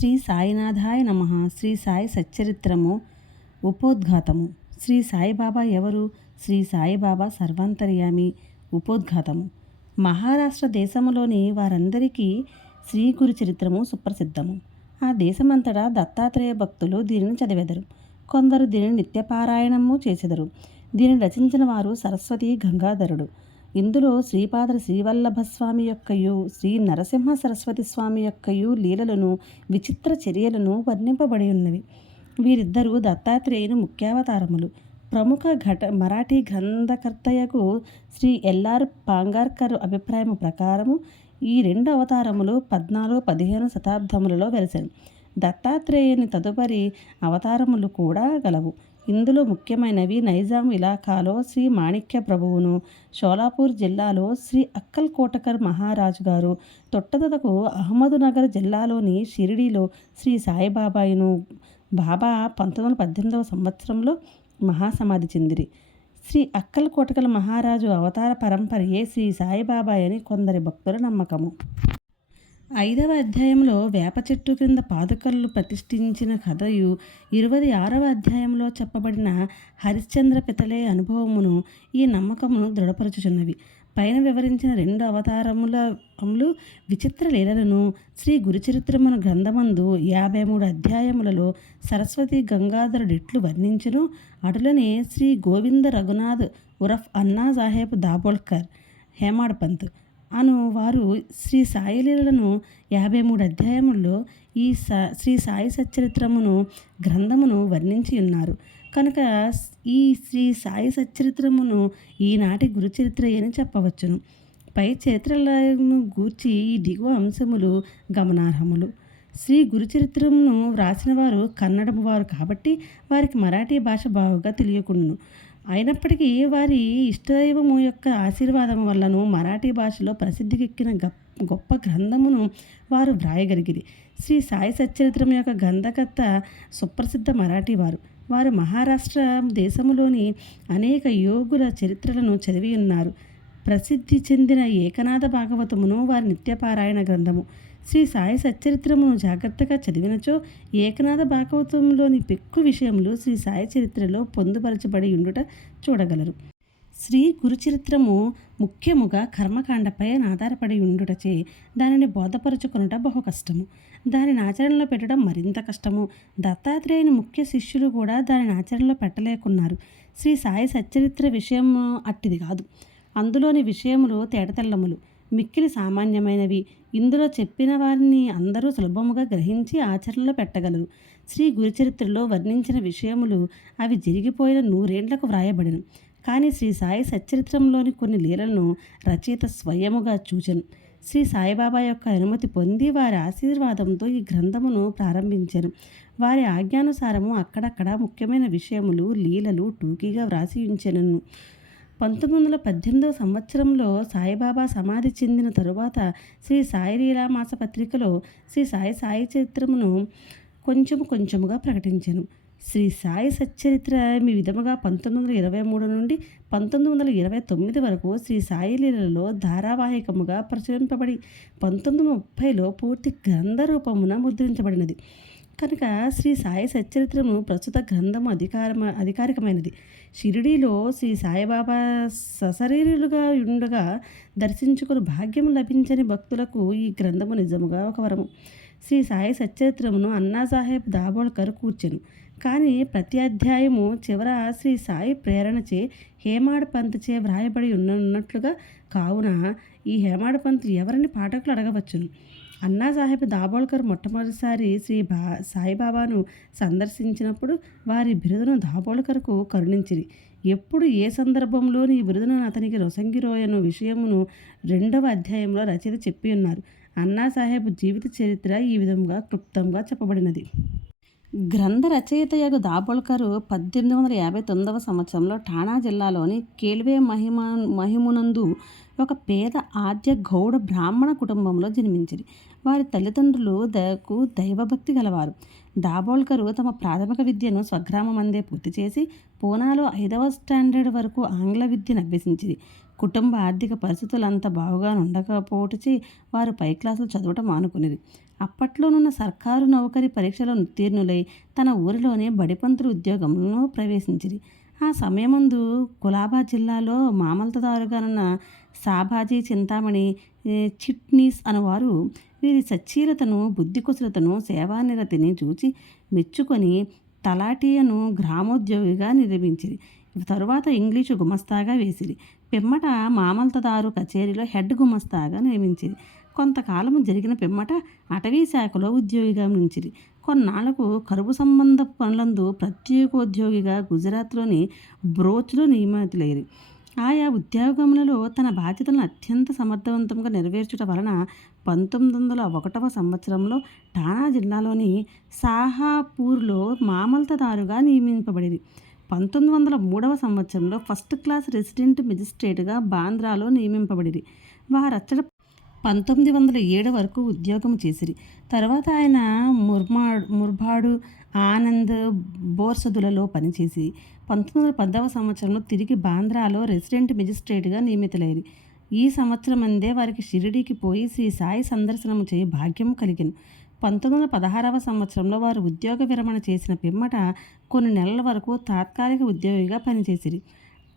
శ్రీ సాయినాథాయ నమః. శ్రీ సాయి సచ్చరిత్రము ఉపోద్ఘాతము. శ్రీ సాయిబాబా ఎవరు? శ్రీ సాయిబాబా సర్వాంతర్యామి. ఉపోద్ఘాతము. మహారాష్ట్ర దేశములోని వారందరికీ శ్రీ గురు చరిత్రము సుప్రసిద్ధము. ఆ దేశమంతటా దత్తాత్రేయ భక్తులు దీనిని చదివెదరు. కొందరు దీనిని నిత్యపారాయణము చేసెదరు. దీనిని రచించిన వారు సరస్వతి గంగాధరుడు. ఇందులో శ్రీపాద శ్రీవల్లభస్వామి యొక్కయు శ్రీ నరసింహ సరస్వతి స్వామి యొక్కయు లీలలను విచిత్ర చర్యలను వర్ణింపబడి ఉన్నవి. వీరిద్దరూ దత్తాత్రేయుని ముఖ్యావతారములు. ప్రముఖ మరాఠీ గ్రంథకర్తయకు శ్రీ ఎల్ఆర్ పాంగార్కర్ అభిప్రాయం ప్రకారము ఈ రెండు అవతారములు 14-15 శతాబ్దములలో వెలిసాను. దత్తాత్రేయుని తదుపరి అవతారములు కూడా గలవు. ఇందులో ముఖ్యమైనవి నైజాం ఇలాకాలో శ్రీ మాణిక్య ప్రభువును, షోలాపూర్ జిల్లాలో శ్రీ అక్కల్ కోటకర్ మహారాజు గారు, తొట్టదకు అహ్మదునగర్ జిల్లాలోని షిరిడీలో శ్రీ సాయిబాబాయును. బాబా 1918 సంవత్సరంలో మహాసమాధి చెందిరి. శ్రీ అక్కల్ కోటకల్ మహారాజు అవతార పరంపరయే శ్రీ సాయిబాబాయ్ అని కొందరి భక్తుల నమ్మకము. 5వ అధ్యాయంలో వేప చెట్టు క్రింద పాదుకలు ప్రతిష్ఠించిన కథయు, 26వ అధ్యాయంలో చెప్పబడిన హరిశ్చంద్ర పితలే అనుభవమును ఈ నమ్మకమును దృఢపరచుచున్నవి. పైన వివరించిన రెండు అవతారములు విచిత్ర లీలలను శ్రీ గురుచరిత్రమును గ్రంథమందు 53 అధ్యాయములలో సరస్వతి గంగాధరుడిట్లు వర్ణించును. అటులనే శ్రీ గోవింద రఘునాథ్ ఉరఫ్ అన్నా సాహెబ్ దాబోల్కర్ హేమాడ్పంత్ అను వారు శ్రీ సాయి లీలలను 53 అధ్యాయముల్లో ఈ శ్రీ సాయి సచ్చరిత్రమును గ్రంథమును వర్ణించి ఉన్నారు. కనుక ఈ శ్రీ సాయి సచ్చరిత్రమును ఈనాటి గురుచరిత్ర అని చెప్పవచ్చును. పై చరిత్రలను గూర్చి ఈ దిగువ అంశములు గమనార్హములు. శ్రీ గురుచరిత్రమును వ్రాసిన వారు కన్నడము వారు కాబట్టి వారికి మరాఠీ భాష బాగుగా తెలియకుండును. అయినప్పటికీ వారి ఇష్టదైవము యొక్క ఆశీర్వాదం వల్లను మరాఠీ భాషలో ప్రసిద్ధికెక్కిన గొప్ప గ్రంథమును వారు వ్రాయగలిగిరి. శ్రీ సాయి సచ్చరిత్రం యొక్క గ్రంథకర్త సుప్రసిద్ధ మరాఠీ వారు మహారాష్ట్ర దేశములోని అనేక యోగుల చరిత్రలను చదివి ఉన్నారు. ప్రసిద్ధి చెందిన ఏకనాథ భాగవతమును వారి నిత్యపారాయణ గ్రంథము. శ్రీ సాయి సచ్చరిత్రమును జాగ్రత్తగా చదివినచో ఏకనాథ భాగవతంలోని పెక్కు విషయములు శ్రీ సాయి చరిత్రలో పొందుపరచబడి ఉండుట చూడగలరు. శ్రీ గురుచరిత్రము ముఖ్యముగా కర్మకాండపై ఆధారపడి ఉండుటచే దానిని బోధపరుచుకొనుట బహు కష్టము. దానిని ఆచరణలో పెట్టడం మరింత కష్టము. దత్తాత్రేయుని ముఖ్య శిష్యులు కూడా దానిని ఆచరణలో పెట్టలేకున్నారు. శ్రీ సాయి సచ్చరిత్ర విషయం అట్టిది కాదు. అందులోని విషయములు తేటతెల్లములు, మిక్కిలి సామాన్యమైనవి. ఇందులో చెప్పిన వారిని అందరూ సులభముగా గ్రహించి ఆచరణలో పెట్టగలరు. శ్రీ గురుచరిత్రలో వర్ణించిన విషయములు అవి జరిగిపోయిన 100 ఏండ్లకు వ్రాయబడిను. కానీ శ్రీ సాయి సచ్చరిత్రంలోని కొన్ని లీలలను రచయిత స్వయముగా చూచెను. శ్రీ సాయిబాబా యొక్క అనుమతి పొంది వారి ఆశీర్వాదంతో ఈ గ్రంథమును ప్రారంభించారు. వారి ఆజ్ఞానుసారము అక్కడక్కడ ముఖ్యమైన విషయములు లీలలు టూకీగా వ్రాసి ఉంచెను. 1918 సంవత్సరంలో సాయిబాబా సమాధి చెందిన తరువాత శ్రీ సాయి లీలా మాసపత్రికలో శ్రీ సాయి చరిత్రమును కొంచెముగా ప్రకటించాను. శ్రీ సాయి సచ్చరిత్ర ఈ విధముగా 1923 నుండి 1929 వరకు శ్రీ సాయి లీలలో ధారావాహికముగా ప్రచురింపబడి 1930లో పూర్తి గ్రంథ రూపమున ముద్రించబడినది. కనుక శ్రీ సాయి సచ్చరిత్రము ప్రస్తుత గ్రంథము అధికారికమైనది. షిరిడీలో శ్రీ సాయిబాబా సశరీరులుగా ఉండగా దర్శించుకుని భాగ్యం లభించని భక్తులకు ఈ గ్రంథము నిజముగా ఒక వరము. శ్రీ సాయి సచ్చరిత్రమును అన్నాసాహెబ్ దాబోల్కర్ కూర్చెను. కానీ ప్రతి అధ్యాయము చివర శ్రీ సాయి ప్రేరణచే హేమాడ్పంత్చే వ్రాయబడి ఉన్నట్లుగా కావున ఈ హేమాడ్పంత్ ఎవరిని పాఠకులు అడగవచ్చును. అన్నాసాహెబ్ దాబోల్కర్ మొట్టమొదటిసారి సాయిబాబాను సందర్శించినప్పుడు వారి బిరుదును దాబోల్కర్కు కరుణించిరి. ఎప్పుడు ఏ సందర్భంలోని ఈ బిరుదును అతనికి రొసంగిరోయను విషయమును 2వ అధ్యాయంలో రచయిత చెప్పి ఉన్నారు. అన్నాసాహెబ్ జీవిత చరిత్ర ఈ విధంగా క్లుప్తంగా చెప్పబడినది. గ్రంథ రచయితయగు దాబోల్కర్ 1859వ సంవత్సరంలో ఠాణా జిల్లాలోని కేల్వే మహిమునందు ఒక పేద ఆద్య గౌడ బ్రాహ్మణ కుటుంబంలో జన్మించింది. వారి తల్లిదండ్రులు దైవభక్తి గలవారు. దాబోల్కరు తమ ప్రాథమిక విద్యను స్వగ్రామమందే పూర్తి చేసి పూనాలో 5వ స్టాండర్డ్ వరకు ఆంగ్ల విద్యను అభ్యసించింది. కుటుంబ ఆర్థిక పరిస్థితులు అంత బాగుగా ఉండకపోవటచే వారు పై క్లాసులు చదవటం మానుకునేది. అప్పట్లోనున్న సర్కారు నౌకరీ పరీక్షలో ఉత్తీర్ణులై తన ఊరిలోనే బడిపంతులు ఉద్యోగంలో ప్రవేశించింది. ఆ సమయమందు కులాబా జిల్లాలో మామల్తదారుగానున్న సాబాజీ చింతామణి చిట్నీస్ అనువారు వీరి సచ్చీలతను, బుద్ధికుశలతను, సేవానిరతిని చూచి మెచ్చుకొని తలాటియను గ్రామోద్యోగిగా నిర్మించింది. తరువాత ఇంగ్లీషు గుమస్తాగా వేసిరి. పిమ్మట మామల్తదారు కచేరీలో హెడ్ గుమస్తాగా నియమించింది. కొంతకాలము జరిగిన పిమ్మట అటవీ శాఖలో ఉద్యోగిగా ఉంచిరి. కొన్నాళ్లకు కరువు సంబంధ పనులందు ప్రత్యేకోద్యోగిగా గుజరాత్లోని బ్రోచ్లో నియమితులైరి. ఆయా ఉద్యోగములలో తన బాధ్యతలను అత్యంత సమర్థవంతంగా నెరవేర్చుట వలన 1901వ సంవత్సరంలో ఠానా జిల్లాలోని సాహాపూర్లో మామల్తదారుగా నియమింపబడింది. 1903వ సంవత్సరంలో ఫస్ట్ క్లాస్ రెసిడెంట్ మెజిస్ట్రేట్గా బాంద్రాలో నియమింపబడింది. వారచ్చట 1907 వరకు ఉద్యోగం చేసిరి. తర్వాత ఆయన ముర్బాడు, ఆనంద్, బోర్సదులలో పనిచేసి 1910వ సంవత్సరంలో తిరిగి బాంద్రాలో రెసిడెంట్ మెజిస్ట్రేట్గా నియమితులైరి. ఈ సంవత్సరమందే వారికి షిరిడీకి పోయి శ్రీ సాయి సందర్శనము చేయ భాగ్యం కలిగెను. 1916వ సంవత్సరంలో వారు ఉద్యోగ విరమణ చేసిన పిమ్మట కొన్ని నెలల వరకు తాత్కాలిక ఉద్యోగిగా పనిచేసిరి.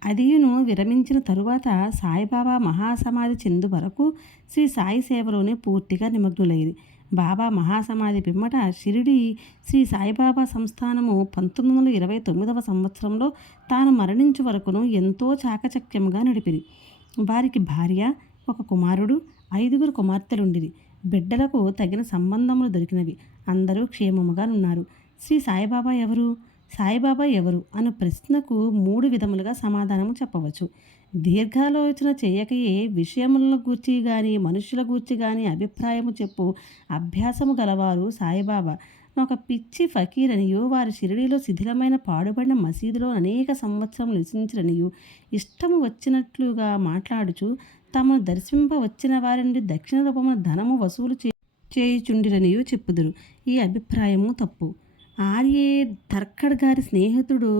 అదియును విరమించిన తరువాత సాయిబాబా మహాసమాధి చెందు వరకు శ్రీ సాయి సేవలోనే పూర్తిగా నిమగ్నులైరి. బాబా మహాసమాధి పిమ్మట షిరిడి శ్రీ సాయిబాబా సంస్థానము 1929వ సంవత్సరంలో తాను మరణించు వరకును ఎంతో చాకచక్యంగా నడిపిరి. వారికి భార్య, ఒక కుమారుడు, 5గురు కుమార్తెలుండిరి. బిడ్డలకు తగిన సంబంధములు దొరికినవి. అందరూ క్షేమముగా ఉన్నారు. శ్రీ సాయిబాబా ఎవరు, సాయిబాబా ఎవరు అన్న ప్రశ్నకు 3 విధములుగా సమాధానము చెప్పవచ్చు. దీర్ఘాలోచన చేయకయే విషయములను గూర్చి గాని మనుషుల గూర్చి గాని అభిప్రాయము చెప్పు అభ్యాసము గలవారు సాయిబాబా ఒక పిచ్చి ఫకీరనియు, వారి షిరిడీలో శిథిలమైన పాడుబడిన మసీదులో అనేక సంవత్సరములు నివసించరనియు, ఇష్టము వచ్చినట్లుగా మాట్లాడుచు తమను దర్శింప వచ్చిన వారి నుండి దక్షిణ రూపమున ధనము వసూలు చేయుచుండిరనియు చెప్పుదురు. ఈ అభిప్రాయము తప్పు. ఆర్యే తర్కడ్ గారి స్నేహితుడు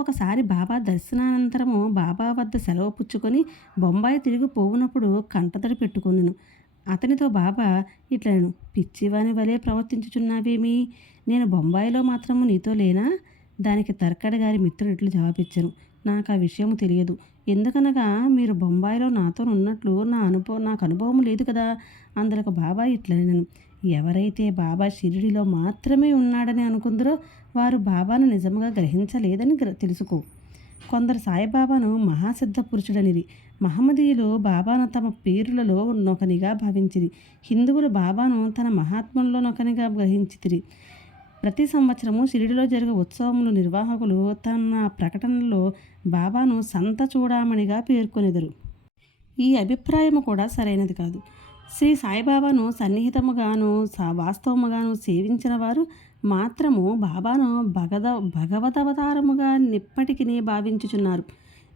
ఒకసారి బాబా దర్శనానంతరము బాబా వద్ద సెలవు పుచ్చుకొని బొంబాయి తిరిగి పోవునప్పుడు కంటతడి పెట్టుకొనెను. అతనితో బాబా ఇట్లను, పిచ్చివాని వలె ప్రవర్తించుచున్నావేమి? నేను బొంబాయిలో మాత్రము నీతో లేనా? దానికి తర్కడ్ గారి మిత్రుడు ఇట్లు జవాబిచ్చాను, నాకు ఆ విషయం తెలియదు. ఎందుకనగా మీరు బొంబాయిలో నాతో ఉన్నట్లు నాకు అనుభవం లేదు కదా. అందులకు బాబా ఇట్లనెను, ఎవరైతే బాబా షిరిడిలో మాత్రమే ఉన్నాడని అనుకుందరో వారు బాబాను నిజంగా గ్రహించలేదని తెలుసుకో. కొందరు సాయిబాబాను మహాసిద్ధ పురుషుడనిది. మహమ్మదీయులు బాబాను తమ పేరులలో నొకనిగా భావించిరి. హిందువులు బాబాను తన మహాత్ములలో నొకనిగా గ్రహించితిరి. ప్రతి సంవత్సరము షిరిడిలో జరిగే ఉత్సవములు నిర్వాహకులు తన ప్రకటనలో బాబాను సంత చూడామణిగా పేర్కొనెదరు. ఈ అభిప్రాయము కూడా సరైనది కాదు. శ్రీ సాయిబాబాను సన్నిహితముగాను వాస్తవముగాను సేవించిన వారు మాత్రము బాబాను భగవదవతారముగా నిప్పటికి భావించుచున్నారు.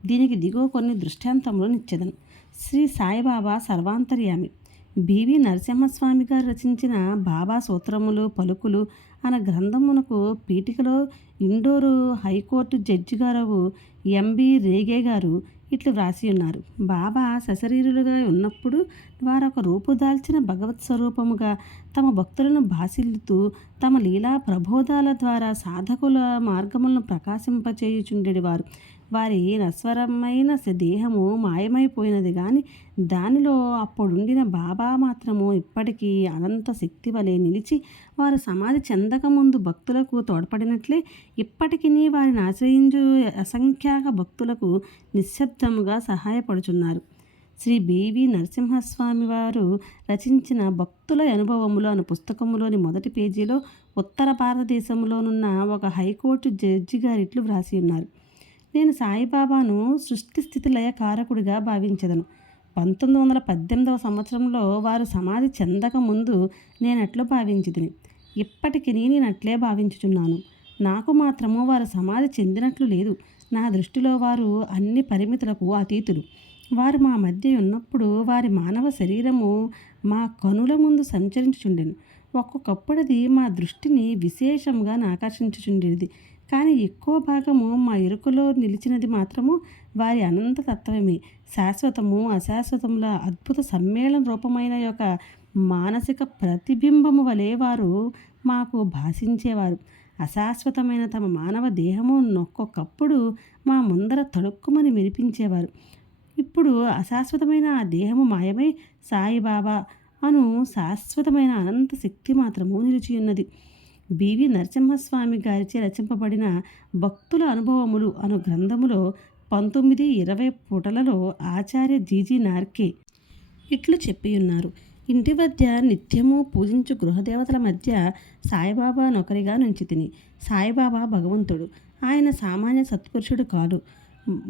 దీనికి దిగువ కొన్ని దృష్టాంతములు నిచ్చెదను. శ్రీ సాయిబాబా సర్వాంతర్యామి. బివి నరసింహస్వామి గారు రచించిన బాబా సూత్రములు పలుకులు అన్న గ్రంథమునకు పీఠికలో ఇండోరు హైకోర్టు జడ్జి గారు ఎంబి రేగే గారు ఇట్లు వ్రాసి ఉన్నారు. బాబా సశరీరులుగా ఉన్నప్పుడు వారొక రూపుదాల్చిన భగవత్ స్వరూపముగా తమ భక్తులను బాసిల్లుతూ తమ లీలా ప్రబోధాల ద్వారా సాధకుల మార్గములను ప్రకాశింపచేయుచుండెడివారు. వారి నశ్వరమైన దేహము మాయమైపోయినది కానీ దానిలో అప్పుడుండిన బాబా మాత్రము ఇప్పటికీ అనంత శక్తి వలె నిలిచి వారు సమాధి చెందకముందు భక్తులకు తోడ్పడినట్లే ఇప్పటికీ వారిని ఆశ్రయించు అసంఖ్యాక భక్తులకు నిశ్శబ్దముగా సహాయపడుచున్నారు. శ్రీ బివి నరసింహస్వామి వారు రచించిన భక్తుల అనుభవములు అను పుస్తకములోని మొదటి పేజీలో ఉత్తర భారతదేశంలోనున్న ఒక హైకోర్టు జడ్జి గారిట్లు వ్రాసి ఉన్నారు. నేను సాయిబాబాను సృష్టి స్థితి లయ కారకుడిగా భావించదను. 1918వ సంవత్సరంలో వారు సమాధి చెందక ముందు నేనట్లు భావించితిని. ఇప్పటికీ నేను అట్లే భావించుచున్నాను. నాకు మాత్రము వారు సమాధి చెందినట్లు లేదు. నా దృష్టిలో వారు అన్ని పరిమితులకు అతీతులు. వారు మా మధ్య ఉన్నప్పుడు వారి మానవ శరీరము మా కనుల ముందు సంచరించుచుండెను. ఒక్కొక్కప్పుడది మా దృష్టిని విశేషంగా ఆకర్షించుచుండేది. కానీ ఎక్కువ భాగము మా ఎరుకలో నిలిచినది మాత్రము వారి అనంత తత్వమే. శాశ్వతము అశాశ్వతముల అద్భుత సమ్మేళన రూపమైన యొక్క మానసిక ప్రతిబింబము వలె వారు మాకు భాషించేవారు. అశాశ్వతమైన తమ మానవ దేహము ఒక్కొక్కప్పుడు మా ముందర తళుక్కుమని మెరిపించేవారు. ఇప్పుడు అశాశ్వతమైన ఆ దేహము మాయమై సాయిబాబా అను శాశ్వతమైన అనంత శక్తి మాత్రము నిలిచియున్నది. బివి నరసింహస్వామి గారిచే రచింపబడిన భక్తుల అనుభవములు అను గ్రంథములో 19-20 పుటలలో ఆచార్య జీజీ నార్కే ఇట్లు చెప్పియున్నారు. ఇంటి వద్ద నిత్యము పూజించు గృహదేవతల మధ్య సాయిబాబా నొకరిగా నుంచి తిని. సాయిబాబా భగవంతుడు. ఆయన సామాన్య సత్పురుషుడు కాదు.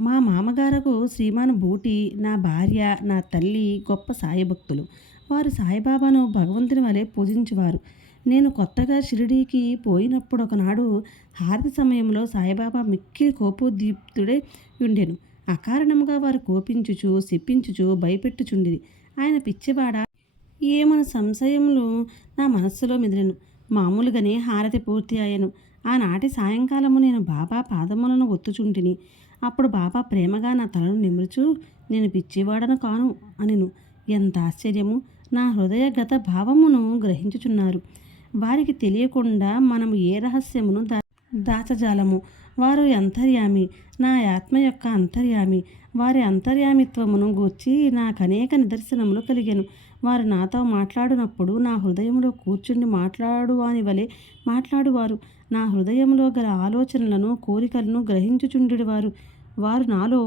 మా మామగారకు శ్రీమాన్ బూటి, నా భార్య, నా తల్లి గొప్ప సాయి భక్తులు. వారు సాయిబాబాను భగవంతుని వలె పూజించువారు. నేను కొత్తగా షిరిడీకి పోయినప్పుడు ఒకనాడు హారతి సమయంలో సాయిబాబా మిక్కిలి కోపోద్దీప్తుడై ఉండెను. అకారణముగా వారు కోపించుచు శపించుచు భయపెట్టుచుండిరి. ఆయన పిచ్చివాడ ఏమన సంశయములు నా మనస్సులో మెదిలెను. మామూలుగానే హారతి పూర్తి అయ్యను. ఆనాటి సాయంకాలము నేను బాబా పాదములను ఒత్తుచుంటిని. అప్పుడు బాబా ప్రేమగా నా తలను నిమురుచు, నేను పిచ్చివాడను కాను అనెను. ఎంత ఆశ్చర్యము! నా హృదయగత భావమును గ్రహించుచున్నారు. వారికి తెలియకుండా మనము ఏ రహస్యమును దాచజాలము. వారు అంతర్యామి, నా ఆత్మ యొక్క అంతర్యామి. వారి అంతర్యామిత్వమును గూర్చి నాకు అనేక నిదర్శనములు కలిగెను. వారు నాతో మాట్లాడినప్పుడు నా హృదయంలో కూర్చుని మాట్లాడువాని వలె మాట్లాడువారు. నా హృదయంలో గల ఆలోచనలను కోరికలను గ్రహించుచుండెడివారు. వారు నాలో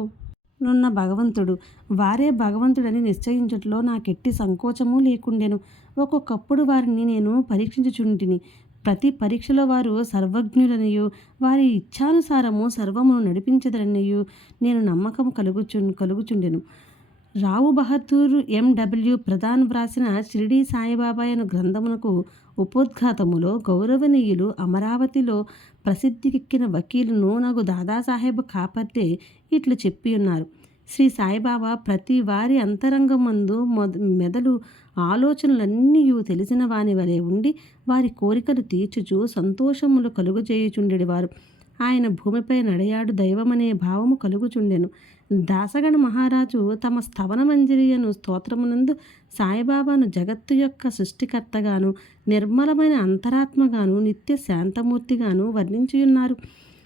నున్న భగవంతుడు, వారే భగవంతుడని నిశ్చయించుటలో నాకెట్టి సంకోచము లేకుండెను. ఒక్కొక్కప్పుడు వారిని నేను పరీక్షించుచుంటిని. ప్రతి పరీక్షలో వారు సర్వజ్ఞులనియు వారి ఇచ్ఛానుసారము సర్వమును నడిపించదరనియు నేను నమ్మకం కలుగుచుండెను. రావు బహదూర్ ఎండబ్ల్యూ ప్రధాన్ వ్రాసిన షిరిడీ సాయిబాబా అను గ్రంథమునకు ఉపోద్ఘాతములో గౌరవనీయులు అమరావతిలో ప్రసిద్ధికెక్కిన వకీలును నాకు దాదాసాహెబ్ కాపర్డే ఇట్లు చెప్పియున్నారు. శ్రీ సాయిబాబా ప్రతి వారి అంతరంగమందు మెదలు ఆలోచనలన్నీ తెలిసిన వాని వలె ఉండి వారి కోరికలు తీర్చుచు సంతోషములు కలుగజేయుచుండెడివారు. ఆయన భూమిపై నడయాడు దైవమనే భావము కలుగుచుండెను. దాసగణ మహారాజు తమ స్థవన మంజరియను స్తోత్రమునందు సాయిబాబాను జగత్తు యొక్క సృష్టికర్తగాను నిర్మలమైన అంతరాత్మగాను నిత్య శాంతమూర్తిగాను వర్ణించియున్నారు.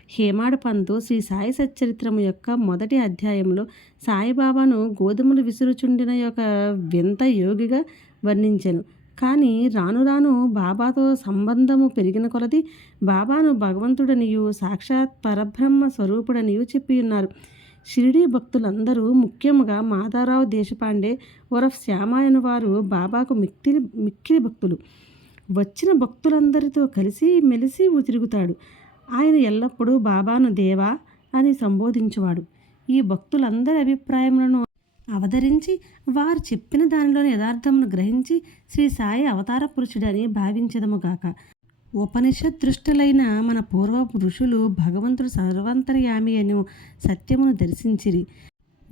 హేమాడు పంతు శ్రీ సాయి సచ్చరిత్రము యొక్క మొదటి అధ్యాయంలో సాయిబాబాను గోధుమలు విసురుచుండిన యొక్క వింత యోగిగా వర్ణించెను. కానీ రాను రాను బాబాతో సంబంధము పెరిగిన కొలది బాబాను భగవంతుడనియు సాక్షాత్ పరబ్రహ్మ స్వరూపుడనియు చెప్పియున్నారు. షిరిడీ భక్తులందరూ ముఖ్యముగా మాధవరావు దేశపాండే ఉరఫ్ శ్యామాయన వారు బాబాకు మిక్కిలి భక్తులు. వచ్చిన భక్తులందరితో కలిసి మెలిసి తిరుగుతాడు. ఆయన ఎల్లప్పుడూ బాబాను దేవా అని సంబోధించువాడు. ఈ భక్తులందరి అభిప్రాయములను అవతరించి వారు చెప్పిన దానిలోని యథార్థమును గ్రహించి శ్రీ సాయి అవతార పురుషుడని భావించదముగాక. ఉపనిషత్ దృష్టులైన మన పూర్వ ఋషులు భగవంతుడు సర్వంతర్యామి అను సత్యమును దర్శించిరి.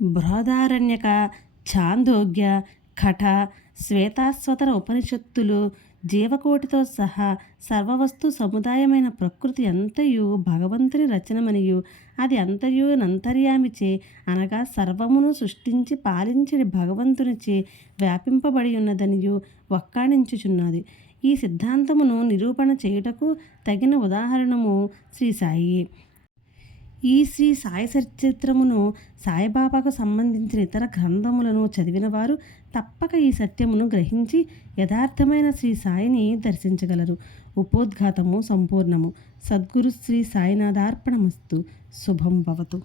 బృహదారణ్యక, ఛాందోగ్య, కఠ, శ్వేతాశ్వతర ఉపనిషత్తులు జీవకోటితో సహా సర్వవస్తు సముదాయమైన ప్రకృతి అంతయు భగవంతుని రచనమనియు అది అంతయు నంతర్యామిచే అనగా సర్వమును సృష్టించి పాలించడి భగవంతునిచే వ్యాపింపబడి ఉన్నదనియు వక్కాణించుచున్నది. ఈ సిద్ధాంతమును నిరూపణ చేయుటకు తగిన ఉదాహరణము శ్రీ సాయి. ఈ శ్రీ సాయి సచరిత్రమును సాయిబాబాకు సంబంధించిన ఇతర గ్రంథములను చదివిన వారు తప్పక ఈ సత్యమును గ్రహించి యథార్థమైన శ్రీ సాయిని దర్శించగలరు. ఉపోద్ఘాతము సంపూర్ణము. సద్గురు శ్రీ సాయినాథార్పణమస్తు. శుభం భవతు.